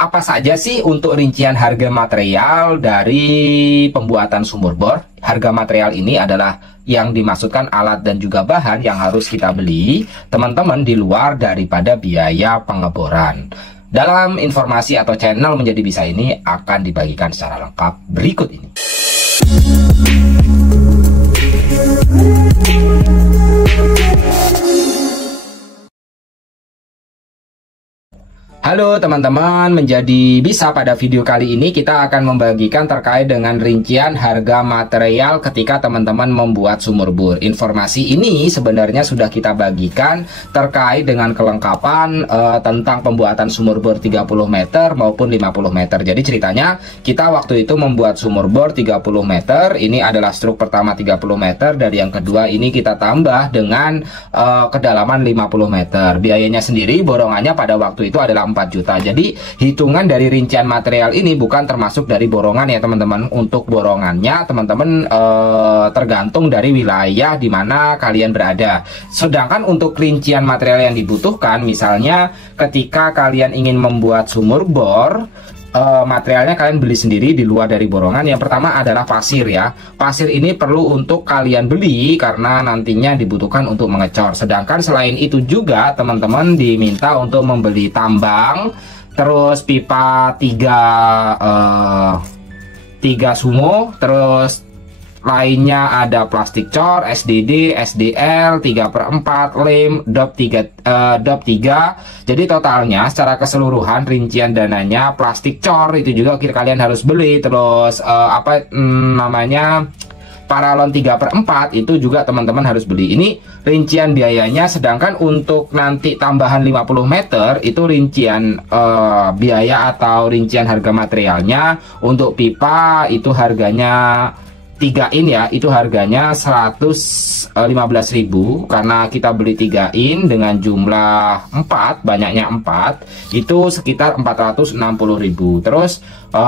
Apa saja sih untuk rincian harga material dari pembuatan sumur bor? Harga material ini adalah yang dimaksudkan alat dan juga bahan yang harus kita beli, teman-teman, di luar daripada biaya pengeboran. Dalam informasi atau channel Menjadi Bisa ini akan dibagikan secara lengkap berikut ini. Halo teman-teman, Menjadi Bisa. Pada video kali ini kita akan membagikan terkait dengan rincian harga material ketika teman-teman membuat sumur bor. Informasi ini sebenarnya sudah kita bagikan terkait dengan kelengkapan tentang pembuatan sumur bor 30 meter maupun 50 meter. Jadi ceritanya kita waktu itu membuat sumur bor 30 meter. Ini adalah struk pertama 30 meter, dan yang kedua ini kita tambah dengan kedalaman 50 meter. Biayanya sendiri, borongannya pada waktu itu adalah 4 juta. Jadi hitungan dari rincian material ini bukan termasuk dari borongan ya teman-teman. Untuk borongannya teman-teman tergantung dari wilayah di mana kalian berada. Sedangkan untuk rincian material yang dibutuhkan, misalnya ketika kalian ingin membuat sumur bor, materialnya kalian beli sendiri di luar dari borongan. Yang pertama adalah pasir ya. Pasir ini perlu untuk kalian beli karena nantinya dibutuhkan untuk mengecor. Sedangkan selain itu juga teman-teman diminta untuk membeli tambang, terus pipa 3 sumo, terus lainnya ada plastik cor, SDD, SDL, 3/4, lem, DOP 3. Jadi totalnya secara keseluruhan rincian dananya plastik cor itu juga kalian harus beli. Terus paralon 3/4 itu juga teman-teman harus beli. Ini rincian biayanya. Sedangkan untuk nanti tambahan 50 meter itu rincian biaya atau rincian harga materialnya. Untuk pipa itu harganya 3 in ya, itu harganya 115.000 karena kita beli 3 in dengan jumlah 4, banyaknya 4, itu sekitar 460.000. Terus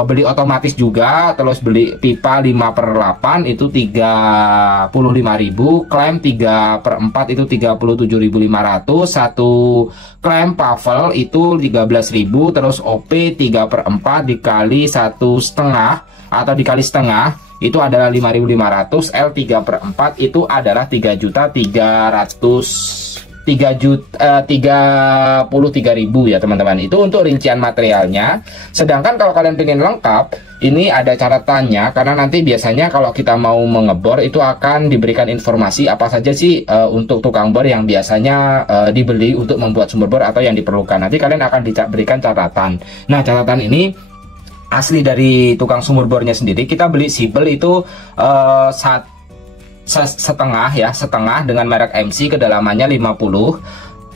beli otomatis juga, terus beli pipa 5/8 itu 35.000, klem 3/4 itu 37.500, satu klem pavel itu 13.000, terus OP 3/4 dikali 1,5 atau dikali setengah itu adalah 5.500, L 3/4 itu adalah 3.033.000 ya teman-teman. Itu untuk rincian materialnya. Sedangkan kalau kalian ingin lengkap, ini ada catatannya, karena nanti biasanya kalau kita mau mengebor itu akan diberikan informasi apa saja sih untuk tukang bor yang biasanya dibeli untuk membuat sumur bor atau yang diperlukan. Nanti kalian akan diberikan catatan. Nah, catatan ini asli dari tukang sumur bornya sendiri. Kita beli sibel itu setengah dengan merek MC, kedalamannya 50.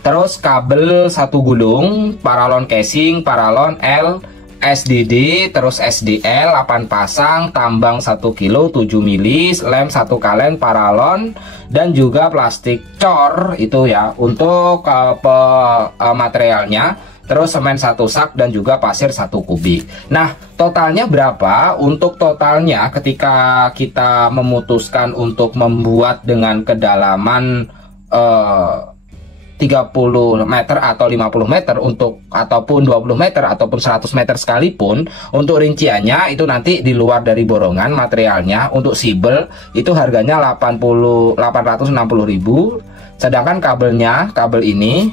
Terus kabel 1 gulung, paralon casing, paralon L, SDD, terus SDL 8 pasang, tambang 1 kilo 7 mili, lem 1 kalen, paralon, dan juga plastik cor itu ya untuk materialnya. Terus semen 1 sak dan juga pasir 1 kubik. Nah, totalnya berapa? Untuk totalnya ketika kita memutuskan untuk membuat dengan kedalaman 30 meter atau 50 meter ataupun 20 meter ataupun 100 meter sekalipun, untuk rinciannya itu nanti di luar dari borongan materialnya. Untuk sibel itu harganya 860.000. Sedangkan kabel ini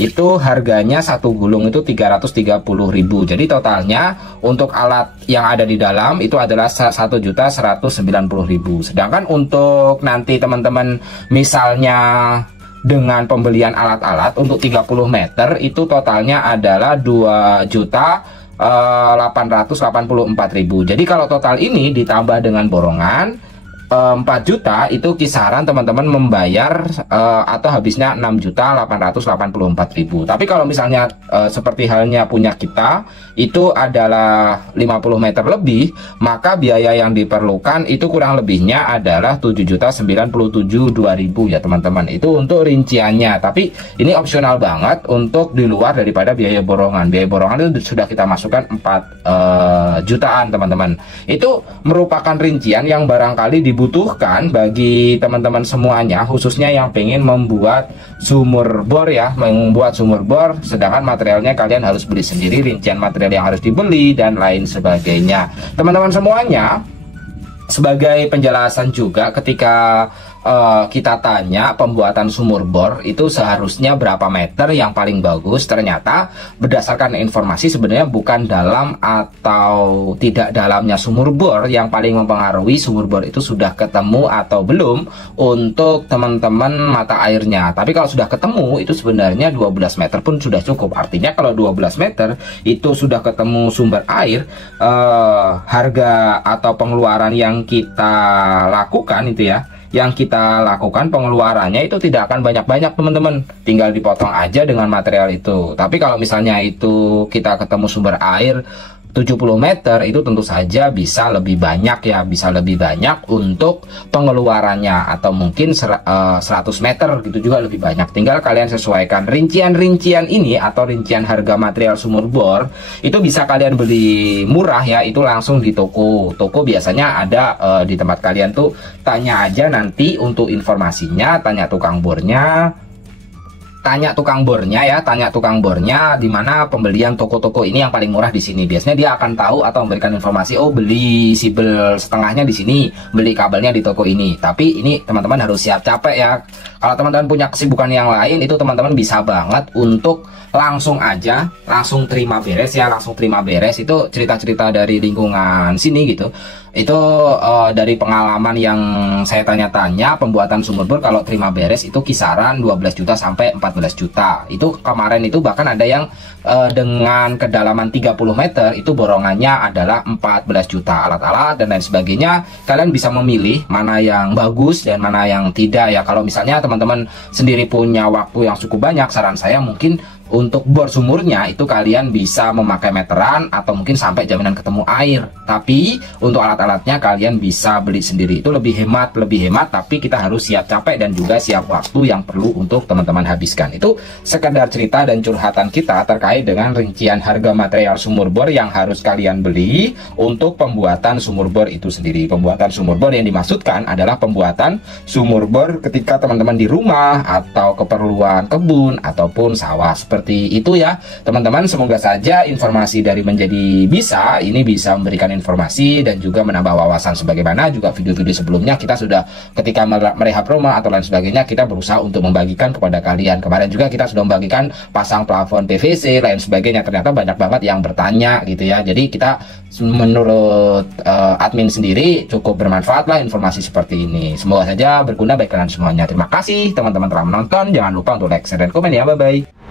itu harganya 1 gulung itu 330.000. Jadi totalnya untuk alat yang ada di dalam itu adalah 1.190.000. Sedangkan untuk nanti teman-teman misalnya dengan pembelian alat-alat untuk 30 meter itu totalnya adalah 2.884.000. Jadi kalau total ini ditambah dengan borongan 4 juta, itu kisaran teman-teman membayar atau habisnya 6.884.000. Tapi kalau misalnya seperti halnya punya kita itu adalah 50 meter lebih, maka biaya yang diperlukan itu kurang lebihnya adalah 7.097.200 ya teman-teman. Itu untuk rinciannya. Tapi ini opsional banget untuk di luar daripada biaya borongan. Biaya borongan itu sudah kita masukkan 4 jutaan teman-teman. Itu merupakan rincian yang barangkali dibutuhkan dibutuhkan bagi teman-teman semuanya, khususnya yang pengen membuat sumur bor ya, membuat sumur bor, sedangkan materialnya kalian harus beli sendiri, rincian material yang harus dibeli dan lain sebagainya. Teman-teman semuanya, sebagai penjelasan juga, ketika kita tanya pembuatan sumur bor itu seharusnya berapa meter yang paling bagus, ternyata berdasarkan informasi sebenarnya bukan dalam atau tidak dalamnya sumur bor yang paling mempengaruhi sumur bor itu sudah ketemu atau belum untuk teman-teman mata airnya. Tapi kalau sudah ketemu itu sebenarnya 12 meter pun sudah cukup. Artinya kalau 12 meter itu sudah ketemu sumber air, harga atau pengeluaran yang kita lakukan itu ya, yang kita lakukan pengeluarannya itu tidak akan banyak-banyak teman-teman, tinggal dipotong aja dengan material itu. Tapi kalau misalnya itu kita ketemu sumber air 70 meter itu tentu saja bisa lebih banyak ya, bisa lebih banyak untuk pengeluarannya, atau mungkin 100 meter gitu juga lebih banyak. Tinggal kalian sesuaikan rincian-rincian ini atau rincian harga material sumur bor itu bisa kalian beli murah ya, itu langsung di toko. Toko biasanya ada di tempat kalian tuh, tanya aja nanti untuk informasinya, tanya tukang bornya. Tanya tukang bornya ya, tanya tukang bornya di mana pembelian toko-toko ini yang paling murah di sini. Biasanya dia akan tahu atau memberikan informasi, oh beli sibel setengahnya di sini, beli kabelnya di toko ini. Tapi ini teman-teman harus siap capek ya. Kalau teman-teman punya kesibukan yang lain, itu teman-teman bisa banget untuk langsung aja, langsung terima beres ya, langsung terima beres. Itu cerita-cerita dari lingkungan sini gitu. Itu dari pengalaman yang saya tanya-tanya, pembuatan sumur bor kalau terima beres itu kisaran 12 juta sampai 14 juta. Itu kemarin itu bahkan ada yang dengan kedalaman 30 meter itu borongannya adalah 14 juta. Alat-alat dan lain sebagainya kalian bisa memilih mana yang bagus dan mana yang tidak ya. Kalau misalnya teman-teman sendiri punya waktu yang cukup banyak, saran saya mungkin untuk bor sumurnya itu kalian bisa memakai meteran atau mungkin sampai jaminan ketemu air. Tapi untuk alat-alatnya kalian bisa beli sendiri, itu lebih hemat, tapi kita harus siap capek dan juga siap waktu yang perlu untuk teman-teman habiskan. Itu sekedar cerita dan curhatan kita terkait dengan rincian harga material sumur bor yang harus kalian beli untuk pembuatan sumur bor itu sendiri. Pembuatan sumur bor yang dimaksudkan adalah pembuatan sumur bor ketika teman-teman di rumah atau keperluan kebun ataupun sawah, seperti itu ya teman-teman. Semoga saja informasi dari Menjadi Bisa ini bisa memberikan informasi dan juga menambah wawasan. Sebagaimana juga video-video sebelumnya kita sudah, ketika merehab rumah atau lain sebagainya, kita berusaha untuk membagikan kepada kalian. Kemarin juga kita sudah membagikan pasang plafon PVC lain sebagainya, ternyata banyak banget yang bertanya gitu ya. Jadi kita menurut admin sendiri cukup bermanfaat lah informasi seperti ini. Semoga saja berguna bagi kalian semuanya. Terima kasih teman-teman telah menonton. Jangan lupa untuk like, share, dan komen ya. Bye bye.